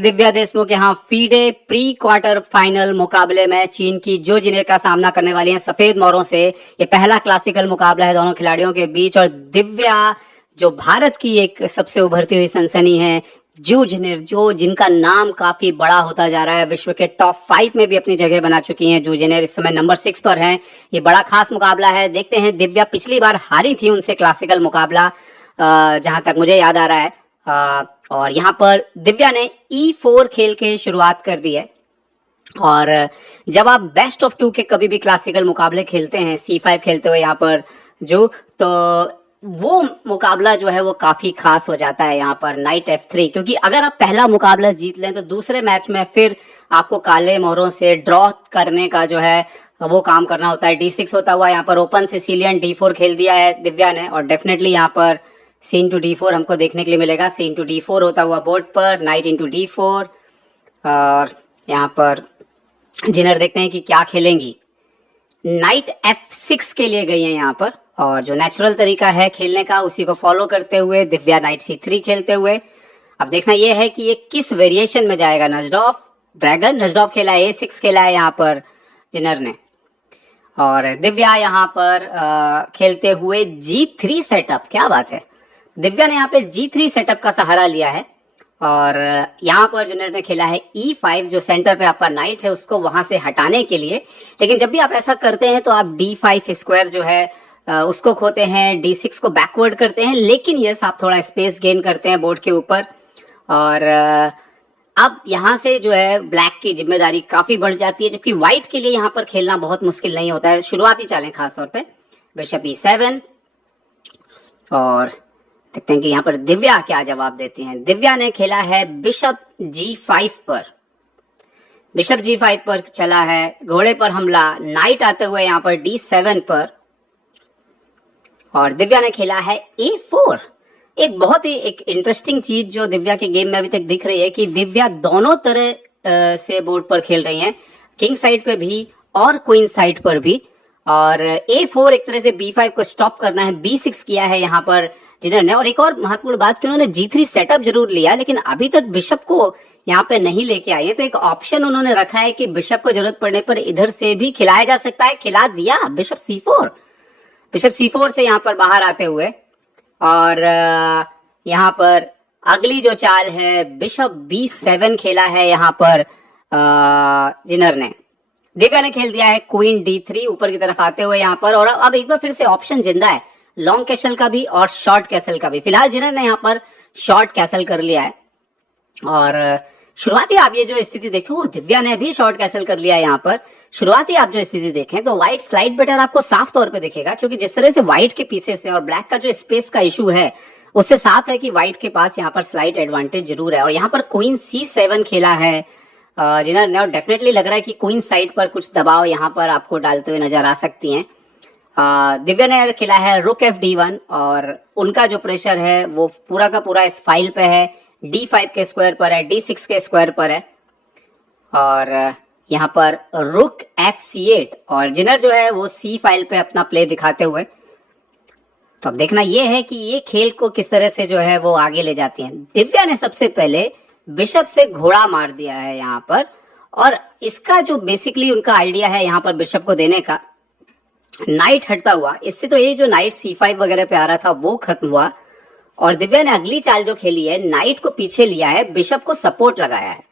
दिव्या देशमुख यहाँ FIDE pre quarter final मुकाबले में चीन की जो जिनेर का सामना करने वाली हैं सफेद मोरों से। ये पहला क्लासिकल मुकाबला है दोनों खिलाड़ियों के बीच और दिव्या जो भारत की एक सबसे उभरती हुई सनसनी है, जू जिनेर जो जिनका नाम काफी बड़ा होता जा रहा है, विश्व के टॉप 5 में भी अपनी जगह बना चुकी हैं। जू जिनेर इस समय नंबर 6 पर हैं। ये बड़ा खास मुकाबला है। देखते हैं, दिव्या पिछली बार हारी थी उनसे क्लासिकल मुकाबला, जहां तक मुझे याद आ रहा है। और यहाँ पर दिव्या ने E4 खेल के शुरुआत कर दी है। और जब आप बेस्ट ऑफ 2 के कभी भी क्लासिकल मुकाबले खेलते हैं, C5 खेलते हुए यहाँ पर जो, तो वो मुकाबला जो है वो काफी खास हो जाता है यहाँ पर नाइट F3, क्योंकि अगर आप पहला मुकाबला जीत लें तो दूसरे मैच में फिर आपको काले मोहरों से ड्रॉ करने का जो है वो काम करना होता है। D6 होता हुआ यहाँ पर ओपन सिसिलियन D4 खेल दिया है दिव्या ने, और डेफिनेटली यहाँ पर C इंटू D4 हमको देखने के लिए मिलेगा। C इंटू D4 होता हुआ बोर्ड पर, नाइट इंटू D4, और यहाँ पर जिनर देखते हैं कि क्या खेलेंगी। नाइट F6 के लिए गई है यहाँ पर, और जो नेचुरल तरीका है खेलने का उसी को फॉलो करते हुए दिव्या नाइट C3 खेलते हुए। अब देखना यह है कि ये किस वेरिएशन में जाएगा। नजडॉफ ड्रैगन, नजडॉफ खेला है, A6 खेला है यहाँ पर जिनर ने, और दिव्या यहाँ पर खेलते हुए G3 सेटअप। क्या बात है, दिव्या ने यहाँ पे G3 सेटअप का सहारा लिया है। और यहाँ पर जिनर ने खेला है E5, जो सेंटर पे आपका नाइट है उसको वहां से हटाने के लिए। लेकिन जब भी आप ऐसा करते हैं तो आप D5 स्क्वायर जो है उसको खोते हैं, D6 को बैकवर्ड करते हैं, लेकिन यस आप थोड़ा स्पेस गेन करते हैं बोर्ड के ऊपर। और अब यहाँ से जो है ब्लैक की जिम्मेदारी काफी बढ़ जाती है, जबकि व्हाइट के लिए यहाँ पर खेलना बहुत मुश्किल नहीं होता है। शुरुआती चालें खासतौर पे बिशप E7, और देखते हैं कि यहाँ पर दिव्या क्या जवाब देती हैं। दिव्या ने खेला है बिशप G5 पर, बिशप G5 पर चला है, घोड़े पर हमला, नाइट आते हुए यहाँ पर D7 पर, और दिव्या ने खेला है A4। एक बहुत ही एक इंटरेस्टिंग चीज जो दिव्या के गेम में अभी तक दिख रही है कि दिव्या दोनों तरह से बोर्ड पर खेल रही हैं, किंग साइड पे भी और क्वीन साइड पर भी। और A4 एक तरह से B5 को स्टॉप करना है, B6 किया है यहाँ पर जिनर ने। और एक और महत्वपूर्ण बात कि उन्होंने G3 सेटअप जरूर लिया, लेकिन अभी तक बिशप को यहाँ पे नहीं लेके आए हैं। तो एक ऑप्शन उन्होंने रखा है कि बिशप को जरूरत पड़ने पर इधर से भी खिलाया जा सकता है। खिला दिया बिशप C4, बिशप C4 से यहाँ पर बाहर आते हुए। और यहाँ पर अगली जो चाल है बिशप B7 खेला है यहाँ पर जिनर ने। दिव्या ने खेल दिया है क्वीन D3 ऊपर की तरफ आते हुए यहाँ पर। और अब एक बार फिर से ऑप्शन जिंदा है, लॉन्ग कैसल का भी और शॉर्ट कैसल का भी। फिलहाल जिनर ने यहाँ पर शॉर्ट कैसल कर लिया है, और शुरुआती आप ये जो स्थिति देखें वो दिव्या ने भी शॉर्ट कैसल कर लिया है यहाँ पर। शुरुआती आप जो स्थिति देखें तो व्हाइट स्लाइड बेटर आपको साफ तौर पे दिखेगा, क्योंकि जिस तरह से व्हाइट के पीसेस है और ब्लैक का जो स्पेस का इशू है उससे साफ है कि व्हाइट के पास यहाँ पर स्लाइड एडवांटेज जरूर है। और यहाँ पर क्वीन C7 खेला है जिनर ने, और डेफिनेटली लग रहा है कि क्वीन साइड पर कुछ दबाव यहाँ पर आपको डालते हुए नजर आ सकती हैं। दिव्या ने खेला है रुक FD1, और उनका जो प्रेशर है वो पूरा का पूरा इस फाइल पे है, D5 के स्क्वायर पर है, D6 के स्क्वायर पर है, और यहाँ पर रुक F8, और जिनर जो है वो C फाइल पे अपना प्ले दिखाते हुए। तो अब देखना ये है कि ये खेल को किस तरह से जो है वो आगे ले जाती हैं। दिव्या ने सबसे पहले बिशप से घोड़ा मार दिया है यहाँ पर, और इसका जो बेसिकली उनका आइडिया है यहाँ पर बिशप को देने का, नाइट हटता हुआ, इससे तो ये जो नाइट C5 वगैरह पे आ रहा था वो खत्म हुआ। और दिव्या ने अगली चाल जो खेली है, नाइट को पीछे लिया है, बिशप को सपोर्ट लगाया है।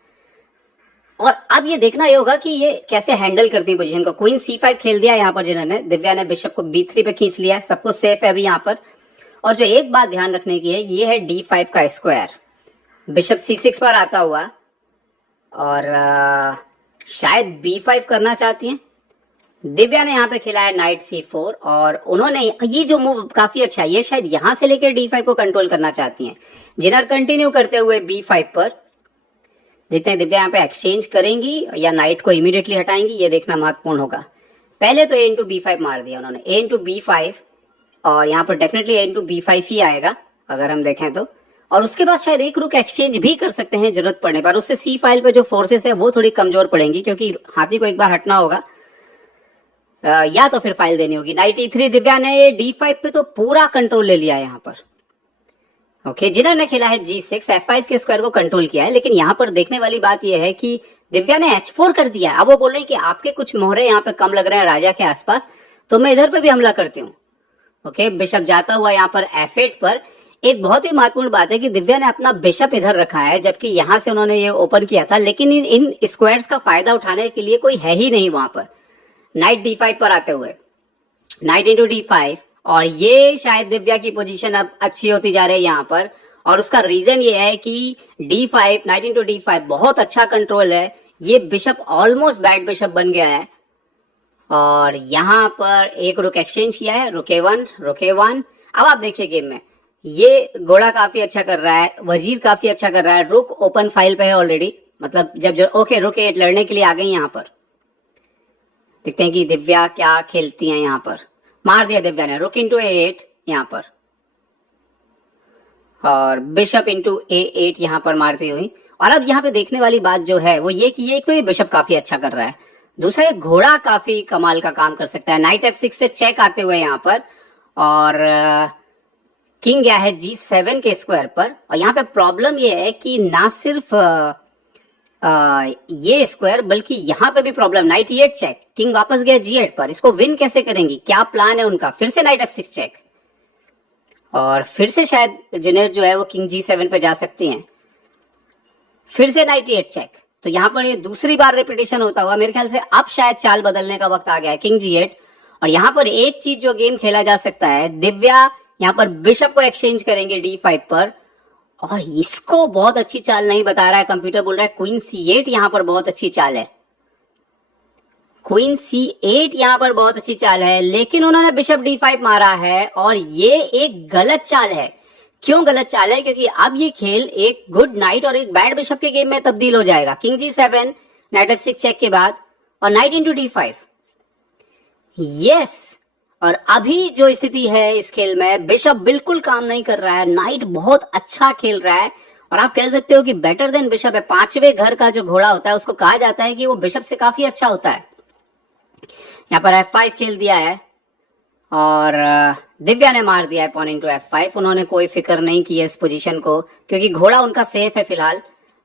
और अब ये देखना ये होगा कि ये कैसे हैंडल करती है पोजीशन को। क्वीन C5 खेल दिया यहाँ पर जिन्होंने, दिव्या ने बिशप को B3 पे खींच लिया, सब कुछ सेफ है अभी यहाँ पर। और जो एक बात ध्यान रखने की है ये है D5 का स्क्वायर, बिशप C6 पर आता हुआ, और शायद B5 करना चाहती हैं। दिव्या ने यहाँ पे खेला है नाइट C4, और उन्होंने ये जो मूव काफी अच्छा है, ये शायद यहाँ से लेकर D5 को कंट्रोल करना चाहती हैं। जिनर कंटिन्यू करते हुए B5 पर। देखते हैं दिव्या यहाँ पे एक्सचेंज करेंगी या नाइट को इमीडिएटली हटाएंगी, ये देखना महत्वपूर्ण होगा। पहले तो A इंटू B5 मार दिया उन्होंने, A इंटू B5, और यहाँ पर डेफिनेटली A इंटू B5 ही आएगा अगर हम देखें तो। और उसके बाद शायद एक रुक एक्सचेंज भी कर सकते हैं जरूरत पड़ने पर, उससे C फाइल पे जो फोर्सेस है वो थोड़ी कमजोर पड़ेंगी, क्योंकि हाथी को एक बार हटना होगा या तो फिर फाइल देनी होगी। नाइट E3 दिव्या ने D5 पे तो पूरा कंट्रोल ले लिया यहाँ पर। ओके, जिनर ने खेला है G6, F5 के स्क्वायर को कंट्रोल किया है, लेकिन यहाँ पर देखने वाली बात यह है कि दिव्या ने H4 कर दिया है। अब वो बोल रहे हैं कि आपके कुछ मोहरे यहाँ पे कम लग रहे हैं राजा के आसपास, तो मैं इधर पे भी हमला करती हूँ। ओके, बिशप जाता हुआ यहाँ पर F8 पर। एक बहुत ही महत्वपूर्ण बात है कि दिव्या ने अपना बिशप इधर रखा है, जबकि यहाँ से उन्होंने ये ओपन किया था, लेकिन इन स्क्वायर्स का फायदा उठाने के लिए कोई है ही नहीं वहां पर। नाइट D5 पर आते हुए नाइट इंटू D5, और ये शायद दिव्या की पोजीशन अब अच्छी होती जा रही है यहाँ पर, और उसका रीजन ये है कि D5, नाइट इंटू D5 बहुत अच्छा कंट्रोल है। ये बिशप ऑलमोस्ट बैड बिशप बन गया है, और यहाँ पर एक रुक एक्सचेंज किया है, रुक A1। अब आप देखिए गेम में ये घोड़ा काफी अच्छा कर रहा है, वजीर काफी अच्छा कर रहा है, रुक ओपन फाइल पे है ऑलरेडी, मतलब जब ओके रुक 8 लड़ने के लिए आ गई यहाँ पर। देखते हैं कि दिव्या क्या खेलती हैं। यहाँ पर मार दिया दिव्या ने, रुक इंटू A8 यहाँ पर, और बिशप इंटू A8 यहाँ पर मारती हुई। और अब यहाँ पे देखने वाली बात जो है वो ये कि ये बिशप काफी अच्छा कर रहा है, दूसरा ये घोड़ा काफी कमाल का काम कर सकता है। नाइट F6 से चेक आते हुए यहाँ पर, और किंग गया है G7 के स्क्वायर पर। और यहाँ पे प्रॉब्लम ये है कि ना सिर्फ ये स्क्वायर, बल्कि यहाँ पे भी problem. Night E8 check, king वापस गया G8 पर, इसको विन कैसे करेंगी, क्या प्लान है उनका? फिर से नाइट F6 चेक, और फिर से शायद जिनेर जो है वो किंग G7 पे जा सकती हैं। फिर से नाइट E8 चेक, तो यहाँ पर ये दूसरी बार रिपीटेशन होता हुआ मेरे ख्याल से अब शायद चाल बदलने का वक्त आ गया है, किंग G8। और यहाँ पर एक चीज जो गेम खेला जा सकता है, दिव्या यहाँ पर बिशप को एक्सचेंज करेंगे D5 पर, और इसको बहुत अच्छी चाल नहीं बता रहा है कंप्यूटर, बोल रहा है क्वीन C8 यहाँ पर बहुत अच्छी चाल है। क्वीन C8 यहाँ पर बहुत अच्छी चाल है, लेकिन उन्होंने बिशप D5 मारा है, और ये एक गलत चाल है। क्यों गलत चाल है? क्योंकि अब ये खेल एक गुड नाइट और एक बैड बिशप के गेम में तब्दील हो जाएगा। King G7, night F6 check के बाद, और नाइट इंटू D5। यस, और अभी जो स्थिति है इस खेल में, बिशप बिल्कुल काम नहीं कर रहा है, नाइट बहुत अच्छा खेल रहा है, और आप कह सकते हो कि बेटर देन बिशप है। पांचवें घर का जो घोड़ा होता है उसको कहा जाता है कि वो बिशप से काफी अच्छा होता है। यहाँ पर F5 खेल दिया है, और दिव्या ने मार दिया है पॉन इंटू F5। उन्होंने कोई फिक्र नहीं की है इस पोजीशन को, क्योंकि घोड़ा उनका सेफ है फिलहाल।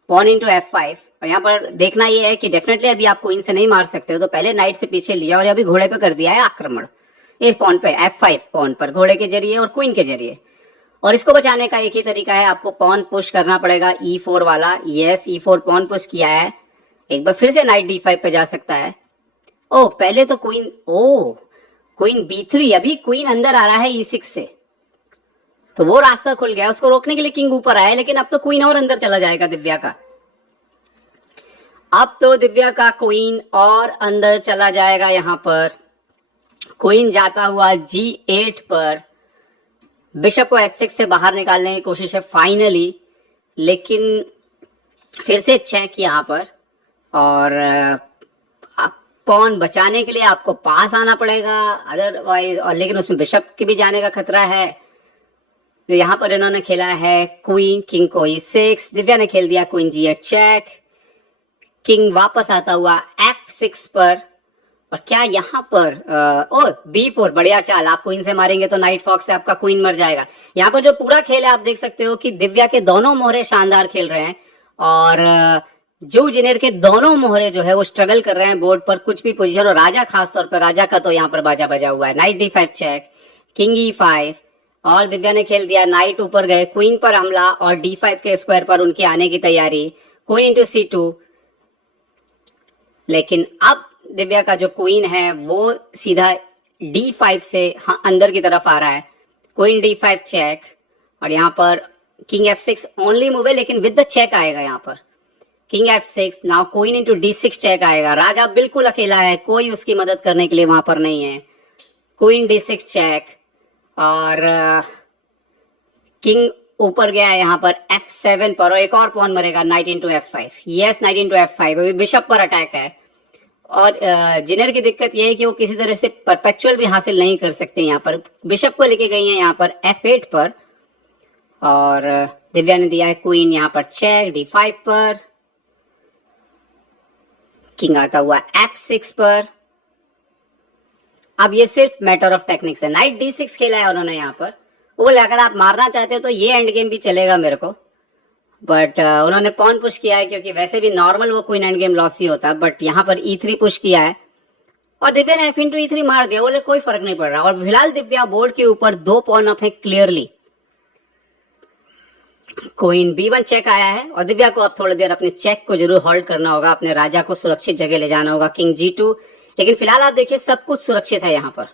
पॉन इंटू F5, और यहाँ पर देखना ये है कि डेफिनेटली अभी आप क्वीन से नहीं मार सकते हो, तो पहले नाइट से पीछे लिया और अभी घोड़े पे कर दिया है आक्रमण। एक पॉन पे F5 पॉन पर घोड़े के जरिए और क्वीन के जरिए, और इसको बचाने का एक ही तरीका है, आपको पॉन पुश करना पड़ेगा E4 वाला। यस, E4 पॉन पुश किया है, एक बार फिर से नाइट D5 पे जा सकता है। ओह, पहले तो क्वीन, ओह क्वीन B3, अभी क्वीन अंदर आ रहा है E6 से, तो वो रास्ता खुल गया, उसको रोकने के लिए किंग ऊपर आया, लेकिन अब तो क्वीन और अंदर चला जाएगा दिव्या का। अब तो दिव्या का क्वीन और अंदर चला जाएगा। यहाँ पर क्वीन जाता हुआ G8 पर, बिशप को H6 से बाहर निकालने की कोशिश है फाइनली, लेकिन फिर से चेक यहाँ पर, और पॉन बचाने के लिए आपको पास आना पड़ेगा अदरवाइज, और लेकिन उसमें बिशप के भी जाने का खतरा है। तो यहाँ पर इन्होंने खेला है क्वीन, किंग को E6, दिव्या ने खेल दिया क्वीन G8 चेक, किंग वापस आता हुआ F6 पर, और क्या यहाँ पर B4, बढ़िया चाल। आप क्वीन से मारेंगे तो नाइट फॉक्स से आपका क्वीन मर जाएगा। यहाँ पर जो पूरा खेल है आप देख सकते हो कि दिव्या के दोनों मोहरे शानदार खेल रहे हैं, और जो जिनेर के दोनों मोहरे जो है वो स्ट्रगल कर रहे हैं बोर्ड पर कुछ भी पोजीशन, और राजा खास तौर पर, राजा का तो यहाँ पर बाजा बजा हुआ है। Night D5 check, king E5, और दिव्या ने खेल दिया नाइट ऊपर गए, क्वीन पर हमला, और D5 के स्क्वायर पर उनकी आने की तैयारी, क्वीन इंटू C2। लेकिन अब दिव्या का जो क्वीन है वो सीधा D5 से अंदर की तरफ आ रहा है। क्वीन D5 चेक, और यहाँ पर किंग F6 ओनली मूव है, लेकिन विद द चेक आएगा। यहाँ पर king F6, now queen into D6 check आएगा। राजा बिल्कुल अकेला है, कोई उसकी मदद करने के लिए वहां पर नहीं है। क्वीन D6 चेक, और किंग ऊपर गया है यहाँ पर F7 पर, और एक और पॉन मरेगा night into F5। Yes, night into F5, अभी बिशप पर अटैक है, और जिनर की दिक्कत यह है कि वो किसी तरह से परपेचुअल भी हासिल नहीं कर सकते। यहाँ पर बिशप को लेके गई है यहाँ पर F8 पर, और दिव्या ने दिया है क्वीन यहाँ पर चेक D5 पर, किंग आता हुआ F6 पर। अब ये सिर्फ मैटर ऑफ टेक्निक्स है। नाइट D6 खेला है उन्होंने यहाँ पर, वो बोले अगर आप मारना चाहते हो तो ये एंड गेम भी चलेगा मेरे को, बट उन्होंने पॉन पुश किया है क्योंकि वैसे भी नॉर्मल वो क्वीन एंड गेम लॉस ही होता है, बट यहाँ पर E3 पुश किया है और दिव्या ने F into E3 मार दिया। बोले कोई फर्क नहीं पड़ रहा और फिलहाल दिव्या बोर्ड के ऊपर 2 पॉन अप है क्लियरली। क्वीन B1 चेक आया है और दिव्या को अब थोड़ी देर अपने चेक को जरूर होल्ड करना होगा, अपने राजा को सुरक्षित जगह ले जाना होगा, किंग G2। लेकिन फिलहाल आप देखिए सब कुछ सुरक्षित है यहाँ पर,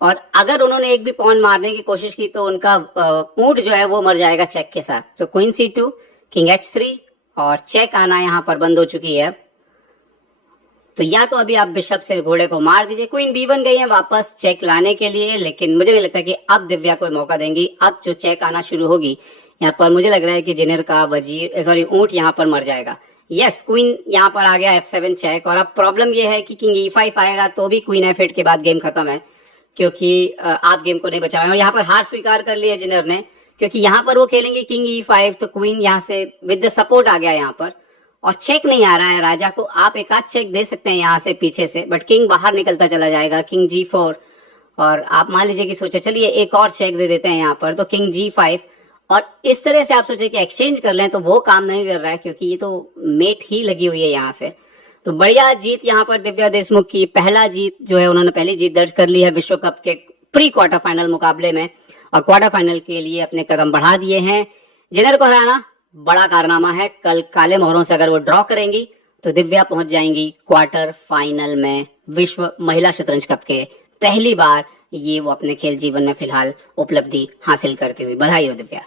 और अगर उन्होंने एक भी पॉन मारने की कोशिश की तो उनका ऊंट जो है वो मर जाएगा चेक के साथ। तो क्वीन C2, किंग H3 और चेक आना यहाँ पर बंद हो चुकी है। तो या तो अभी आप बिशप से घोड़े को मार दीजिए। क्वीन B1 गई है वापस चेक लाने के लिए, लेकिन मुझे नहीं लगता कि अब दिव्या कोई मौका देंगी। अब जो चेक आना शुरू होगी यहाँ पर मुझे लग रहा है कि जिनेर का ऊंट यहाँ पर मर जाएगा। यस, क्वीन यहाँ पर आ गया F7 चेक, और अब प्रॉब्लम ये है कि किंग E5 आएगा तो भी क्वीन F8 के बाद गेम खत्म है, क्योंकि आप गेम को नहीं बचा पाए। और यहाँ पर हार स्वीकार कर लिया जिनेर ने, क्योंकि यहाँ पर वो खेलेंगे किंग E5, तो क्वीन यहाँ से विद द सपोर्ट आ गया यहाँ पर, और चेक नहीं आ रहा है राजा को। आप एक आध चेक दे सकते हैं यहाँ से पीछे से, बट किंग बाहर निकलता चला जाएगा, किंग G4, और आप मान लीजिए कि सोचे चलिए एक और चेक दे देते हैं यहाँ पर, तो किंग G5, और इस तरह से आप सोचे कि एक्सचेंज कर लें, तो वो काम नहीं कर रहा है क्योंकि ये तो मेट ही लगी हुई है यहाँ से। तो बढ़िया जीत यहाँ पर दिव्या देशमुख की, पहला जीत जो है उन्होंने पहली जीत दर्ज कर ली है विश्व कप के प्री क्वार्टर फाइनल मुकाबले में, और क्वार्टर फाइनल के लिए अपने कदम बढ़ा दिए हैं। जिनेर को हराना बड़ा कारनामा है। कल काले मोहरों से अगर वो ड्रॉ करेंगी तो दिव्या पहुंच जाएंगी क्वार्टर फाइनल में विश्व महिला शतरंज कप के। पहली बार ये वो अपने खेल जीवन में फिलहाल उपलब्धि हासिल करती हुई। बधाई हो दिव्या।